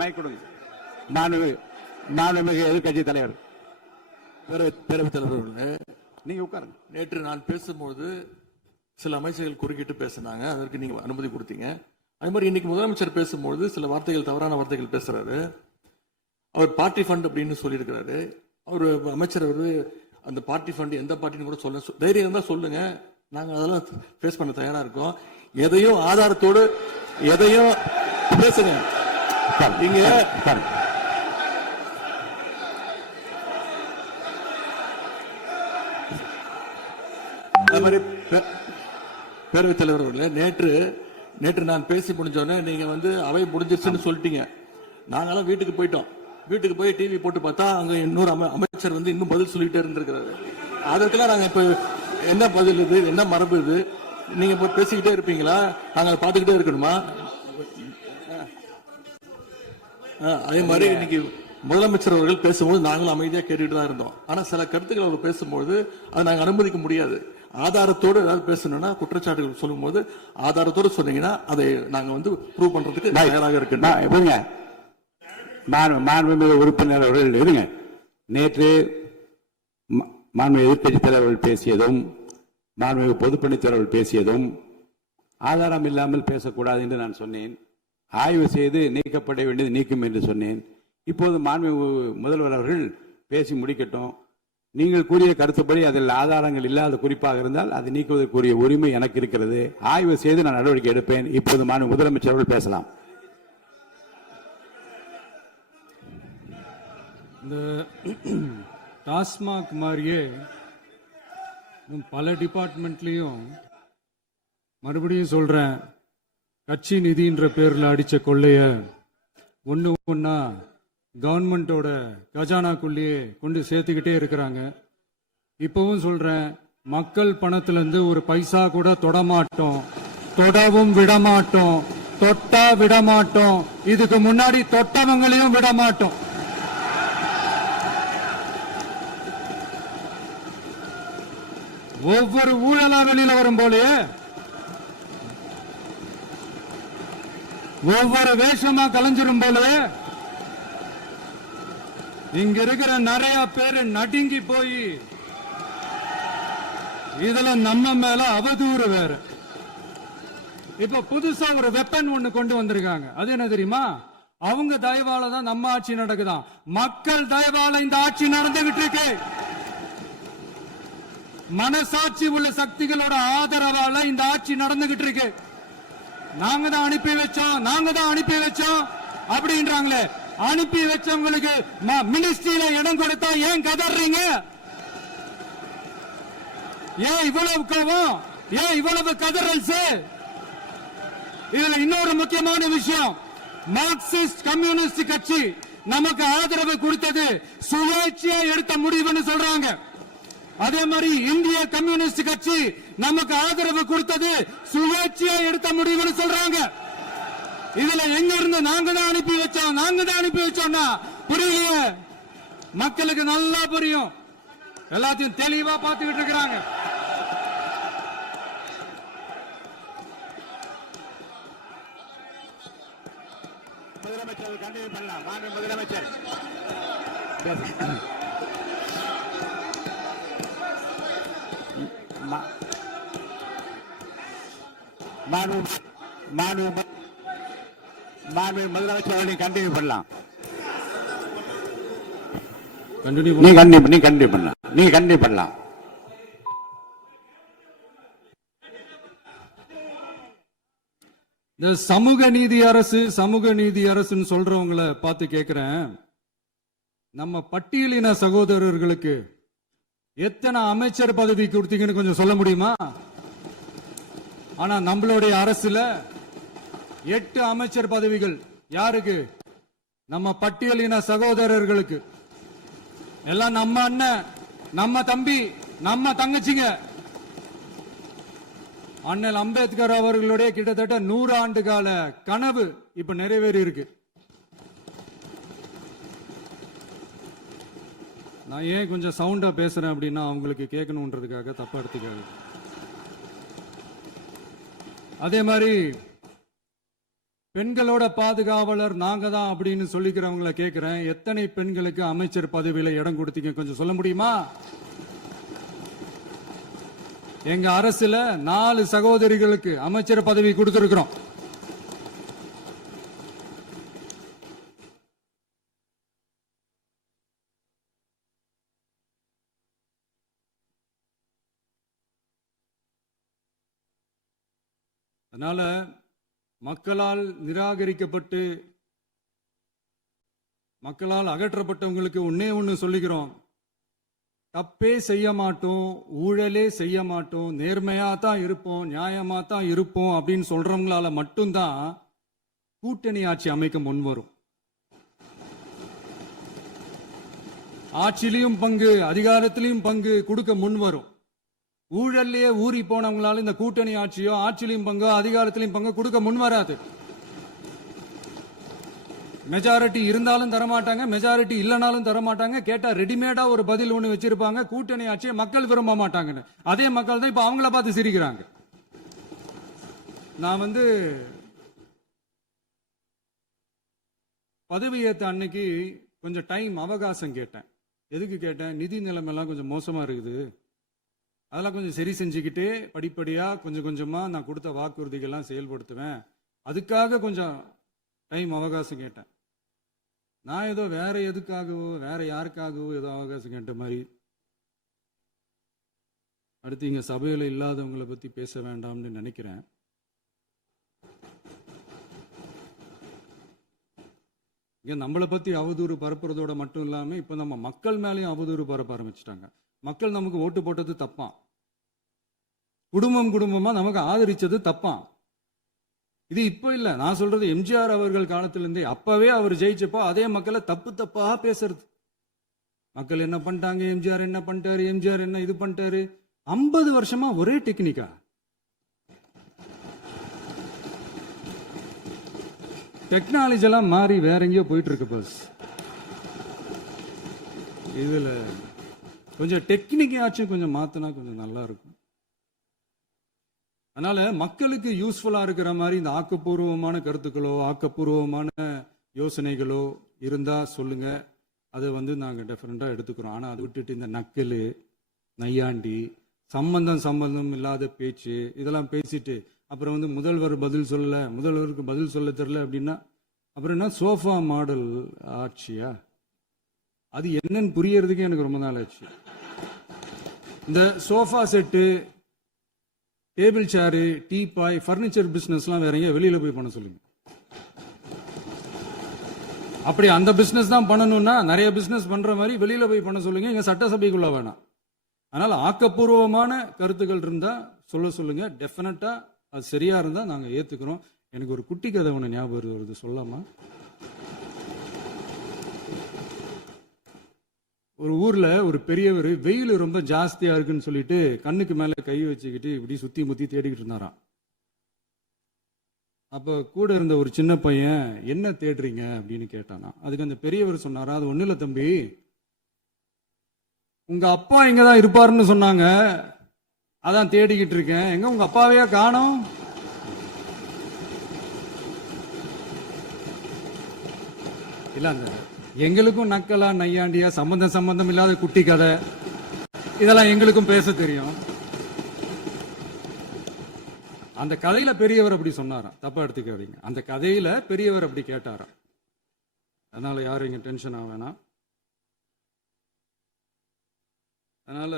Mic கொடுங்க. மாண்புமிகு எதிர்கட்சி தலைவர் பேரவைத் தலைவர், நீங்க உட்காருங்க. நேற்று நான் பேசும்போது சில அமைச்சர்கள் குறுக்கிட்டு பேசினாங்க, அதற்கு நீங்க அனுமதி கொடுத்தீங்க. அது மாதிரி இன்னைக்கு முதலமைச்சர் பேசும்போது சில வார்த்தைகள், தவறான வார்த்தைகள் பேசுறாரு. அவர் பார்ட்டி ஃபண்ட் அப்படின்னு சொல்லியிருக்கிறாரு. அவர் அமைச்சர் அந்த பார்ட்டி ஃபண்ட் எந்த பார்ட்டின்னு கூட சொல்ல தைரியம் இருந்தா சொல்லுங்க, நாங்க அதெல்லாம் ஃபேஸ் பண்ண தயாரா இருக்கோம். எதையும் ஆதாரத்தோடு எதையும் பேசுங்க. இங்க பேரவைத் தலைவர் அவர்களே, நேற்று நான் பேசி முடிஞ்சோடனே நீங்க அவை முடிஞ்சிருச்சுன்னு சொல்லிட்டீங்க. நாங்கெல்லாம் வீட்டுக்கு போயிட்டோம். வீட்டுக்கு போய் டிவி போட்டு பார்த்தா அங்க இன்னொரு அமைச்சர் இன்னும் பதில் சொல்லிட்டே இருந்திருக்கிறாரு. அதற்கெல்லாம் நாங்க இப்ப என்ன பதில் இது, என்ன மரபு இது? நீங்க இப்ப பேசிக்கிட்டே இருப்பீங்களா? நாங்க பாத்துக்கிட்டே இருக்கணுமா? அதே மாதிரி இன்னைக்கு முதலமைச்சர் அவர்கள் பேசும்போது நாங்களும் அமைதியா கேட்டுட்டு தான் இருந்தோம். ஆனா சில கருத்துக்கள் அவர் பேசும்போது அதை நாங்க அனுமதிக்க முடியாது. ஆதாரத்தோடு ஏதாவது பேசணும்னா, குற்றச்சாட்டுகள் சொல்லும் போது ஆதாரத்தோடு சொன்னீங்கன்னா அதை நாங்க ப்ரூவ் பண்றதுக்கு தயாராக இருக்கு. மாண்புமிகு உறுப்பினர் அவர்கள் இருங்க. நேற்று மாண்புமிகு எதிர்கட்சி தலைவர்கள் பேசியதும் மாண்புமிகு பொதுப்பணித்துறையர்கள் பேசியதும் ஆதாரம் இல்லாமல் பேசக்கூடாது என்று நான் சொன்னேன். ஆய்வு செய்து நீக்கப்பட வேண்டியது நீக்கும் என்று சொன்னேன். இப்போது மாண்புமிகு முதல்வர் அவர்கள் பேசி முடிக்கட்டும். நீங்கள் கூறிய கருத்துப்படி அதில் ஆதாரங்கள் இல்லாத குறிப்பாக இருந்தால் அதை நீக்குவதற்குரிய உரிமை எனக்கு இருக்கிறது. ஆய்வு செய்து நான் நடவடிக்கை எடுப்பேன். இப்போது மாண்புமிகு முதலமைச்சர் அவர்கள் பேசலாம். இந்த டாஸ்மாக் மாதிரியே பல டிபார்ட்மெண்ட்லயும் மறுபடியும் சொல்றேன், கட்சி நிதின்ற பேர்ல அடிச்ச கொள்ளைய ஒன்னா கவர்மெண்டோட கஜானாக்குள்ளேயே கொண்டு சேர்த்துக்கிட்டே இருக்கிறாங்க. இப்பவும் சொல்றேன், மக்கள் பணத்துல இருந்து ஒரு பைசா கூட தொடமாட்டோம், தொடவும் விடமாட்டோம், தொட்டா விடமாட்டோம், இதுக்கு முன்னாடி தொட்டவங்களையும் விடமாட்டோம். ஒவ்வொரு ஊழலா வெளியில வரும் போலே, ஒவ்வொரு வேஷமா கலைஞ்சிரும் போல இங்க இருக்கிற நிறைய பேரு நடுங்கி போய் இதுல நம்ம மேல அவதூறு வேற. இப்ப புதுசா ஒரு வெப்பன் ஒண்ணு கொண்டு வந்திருக்காங்க. அது என்ன தெரியுமா? அவங்க தயவால தான் நம்ம ஆட்சி நடக்குதான். மக்கள் தயவால இந்த ஆட்சி நடந்துகிட்டு இருக்கு. மனசாட்சி உள்ள சக்திகளோட ஆதரவால இந்த ஆட்சி நடந்துகிட்டு இருக்கு. நாங்க தான் அனுப்பி வச்சோம் அப்படின்றாங்களே. அனுப்பி வச்சவங்களுக்கு மினிஸ்ட்ரியில இடம் கொடுத்தா ஏன் கதறீங்க? ஏன் இவ்வளவு கோபம்? ஏன் இவ்வளவு கதறல்ஸ்? இதுல இன்னொரு முக்கியமான விஷயம், மார்க்சிஸ்ட் கம்யூனிஸ்ட் கட்சி நமக்கு ஆதரவு கொடுத்தது சுயேட்சையா எடுத்த முடிவுன்னு சொல்றாங்க. அதே மாதிரி இந்திய கம்யூனிஸ்ட் கட்சி நமக்கு ஆதரவு கொடுத்தது சுயேட்சையா எடுத்த முடிவுன்னு சொல்றாங்க. இதுல எங்க இருந்து நாங்க தான் அனுப்பி வச்சோம்னா புரியலையே. மக்களுக்கு நல்லா புரியும், எல்லாத்தையும் தெளிவா பார்த்துக்கிட்டு இருக்கிறாங்க. முதலமைச்சர் கண்டினியூ பண்ணலாம். முதலமைச்சர் முதலமைச்சர் கண்டினியூ பண்ணலாம். நீ கண்டினியூ பண்ணலாம். இந்த சமூக நீதி அரசுன்னு சொல்றவங்களை பார்த்து கேட்கிறேன், நம்ம பட்டியலின சகோதரர்களுக்கு எத்தனை அமைச்சர் பதவி கொடுத்தீங்கன்னு கொஞ்சம் சொல்ல முடியுமா? ஆனா நம்மளுடைய அரசுல 8 அமைச்சர் பதவிகள் யாருக்கு? நம்ம பட்டியலின சகோதரர்களுக்கு. எல்லாம் நம்ம அண்ணன், நம்ம தம்பி, நம்ம தங்கச்சிங்க. அண்ணல் அம்பேத்கர் அவர்களுடைய கிட்டத்தட்ட 100 ஆண்டு கால கனவு இப்ப நிறைவேறி இருக்கு. நான் ஏன் கொஞ்சம் சவுண்டா பேசுறேன் அப்படின்னா அவங்களுக்கு கேட்கணுன்றதுக்காக தப்பா எடுத்துக்காது. அதே மாதிரி பெண்களோட பாதுகாவலர் நாங்க தான் அப்படின்னு சொல்லிக்கிறவங்களை கேட்கிறேன், எத்தனை பெண்களுக்கு அமைச்சர் பதவியில இடம் கொடுத்தீங்க கொஞ்சம் சொல்ல முடியுமா? எங்க அரசுல 4 சகோதரிகளுக்கு அமைச்சர் பதவி கொடுத்திருக்கிறோம். அதனால மக்களால் நிராகரிக்கப்பட்டு மக்களால் அகற்றப்பட்டவங்களுக்கு ஒன்னே ஒன்னு சொல்லிக்கிறோம், தப்பே செய்ய மாட்டோம், ஊழலே செய்ய மாட்டோம், நேர்மையா தான் இருப்போம், நியாயமா தான் இருப்போம் அப்படின்னு சொல்றவங்களால மட்டும்தான் கூட்டணி ஆட்சி அமைக்க முன்வரும். ஆட்சியிலையும் பங்கு அதிகாரத்திலையும் பங்கு கொடுக்க முன்வரும். ஊழல்லையே ஊறி போனவங்களால இந்த கூட்டணி ஆட்சியோ ஆட்சியிலையும் பங்கோ அதிகாரத்திலையும் பங்கு கொடுக்க முன்வராது. மெஜாரிட்டி இருந்தாலும் தரமாட்டாங்க, மெஜாரிட்டி இல்லைனாலும் தரமாட்டாங்க. கேட்டா ரெடிமேடா ஒரு பதில் ஒண்ணு வச்சிருப்பாங்க, கூட்டணி ஆட்சியை மக்கள் விரும்ப மாட்டாங்கன்னு. அதே மக்கள் தான் இப்ப அவங்கள பார்த்து சிரிக்கிறாங்க. நான் பதவி ஏத்த அன்னைக்கு கொஞ்சம் டைம் அவகாசம் கேட்டேன். எதுக்கு கேட்டேன்? நிதி நிலைமைலாம் கொஞ்சம் மோசமா இருக்குது, அதெல்லாம் கொஞ்சம் சரி செஞ்சுக்கிட்டே படிப்படியா கொஞ்சம் கொஞ்சமா நான் கொடுத்த வாக்குறுதிகள்லாம் செயல்படுத்துவேன், அதுக்காக கொஞ்சம் டைம் அவகாசம் கேட்டேன். நான் ஏதோ வேற எதுக்காகவோ வேற யாருக்காகவோ ஏதோ அவகாசம் கேட்ட மாதிரி. அடுத்து இங்க சபையில இல்லாதவங்களை பத்தி பேச வேண்டாம்னு நினைக்கிறேன். இங்க நம்மளை பத்தி அவதூறு பரப்புறதோட மட்டும் இல்லாம இப்ப நம்ம மக்கள் மேலேயும் அவதூறு பரப்ப ஆரம்பிச்சிட்டாங்க. மக்கள் நமக்கு ஓட்டு போட்டது தப்பான், குடும்பம் குடும்பமா நமக்கு ஆதரிச்சது தப்பான். இது இப்ப இல்ல, நான் சொல்றது எம்ஜிஆர் அவர்கள் காலத்திலிருந்தே. அப்பவே அவர் ஜெயிச்சப்போ அதே மக்களை தப்பு தப்பா பேசுறது. மக்கள் என்ன பண்ணிட்டாங்க, எம்ஜிஆர் என்ன பண்ணிட்டாரு, எம்ஜிஆர் என்ன இது பண்ணிட்டாரு. 50 வருஷமா ஒரே டெக்னிக்கா. டெக்னாலஜி எல்லாம் மாறி வேற எங்கேயோ போயிட்டு இருக்கு பஸ். இதுல கொஞ்சம் டெக்னிக்காச்சும் கொஞ்சம் மாத்தினா கொஞ்சம் நல்லா இருக்கும். அதனால மக்களுக்கு யூஸ்ஃபுல்லா இருக்கிற மாதிரி இந்த ஆக்கப்பூர்வமான கருத்துக்களோ ஆக்கப்பூர்வமான யோசனைகளோ இருந்தா சொல்லுங்க, அதை நாங்க டெஃபரெண்டா எடுத்துக்கிறோம். ஆனா அதை விட்டுட்டு இந்த நக்கல் நையாண்டி சம்பந்தம் இல்லாத பேச்சு இதெல்லாம் பேசிட்டு அப்புறம் முதல்வர் பதில் சொல்லல, முதல்வருக்கு பதில் சொல்ல தெரியல அப்படின்னா அப்புறம் என்ன சோஃபா மாடல் ஆட்சியா? அது என்னன்னு புரியறதுக்கு எனக்கு ரொம்ப நாள் ஆச்சு. இந்த sofa set, table chair, teapoy, furniture பிசினஸ்லாம் வேற எங்க வெளியில போய் பண்ண சொல்லுங்க. அப்படி அந்த பிசினஸ் தான் பண்ணணும்னா நிறைய பிசினஸ் பண்ற மாதிரி வெளியில போய் பண்ண சொல்லுங்க, இங்க சட்டசபைக்குள்ள வேணாம். அதனால ஆக்கப்பூர்வமான கருத்துக்கள் இருந்தா சொல்லுங்க, டெஃபினட்டா அது சரியா இருந்தா நாங்க ஏத்துக்கிறோம். எனக்கு ஒரு குட்டி கதை ஒண்ணு ஞாபகம் வருது, சொல்லாமா? ஒரு ஊர்ல ஒரு பெரியவர் வெயில் ரொம்ப ஜாஸ்தியா இருக்குன்னு சொல்லிட்டு கண்ணுக்கு மேல கை வச்சுக்கிட்டு இப்படி சுத்தி முத்தி தேடிக்கிட்டு இருந்தாராம். அப்ப கூட இருந்த ஒரு சின்ன பையன் என்ன தேடுறீங்க அப்படின்னு கேட்டானா. அதுக்கு அந்த பெரியவர் சொன்னாரா, அது ஒண்ணு இல்ல தம்பி, உங்க அப்பா இங்கதான் இருப்பாருன்னு சொன்னாங்க, அதான் தேடிக்கிட்டு இருக்கேன், எங்க உங்க அப்பாவையா காணோம்? இல்ல அந்த எங்களுக்கும் நக்கலா நையாண்டியா சம்பந்தம் இல்லாத குட்டி கதை இதெல்லாம் எங்களுக்கும் பேச தெரியும். அந்த கதையில பெரியவர் அப்படி சொன்னாராம், தப்பா எடுத்துக்காதீங்க. அந்த கதையில பெரியவர் அப்படி கேட்டாராம். அதனால யாரும் இங்க டென்ஷன் ஆக வேணாம். அதனால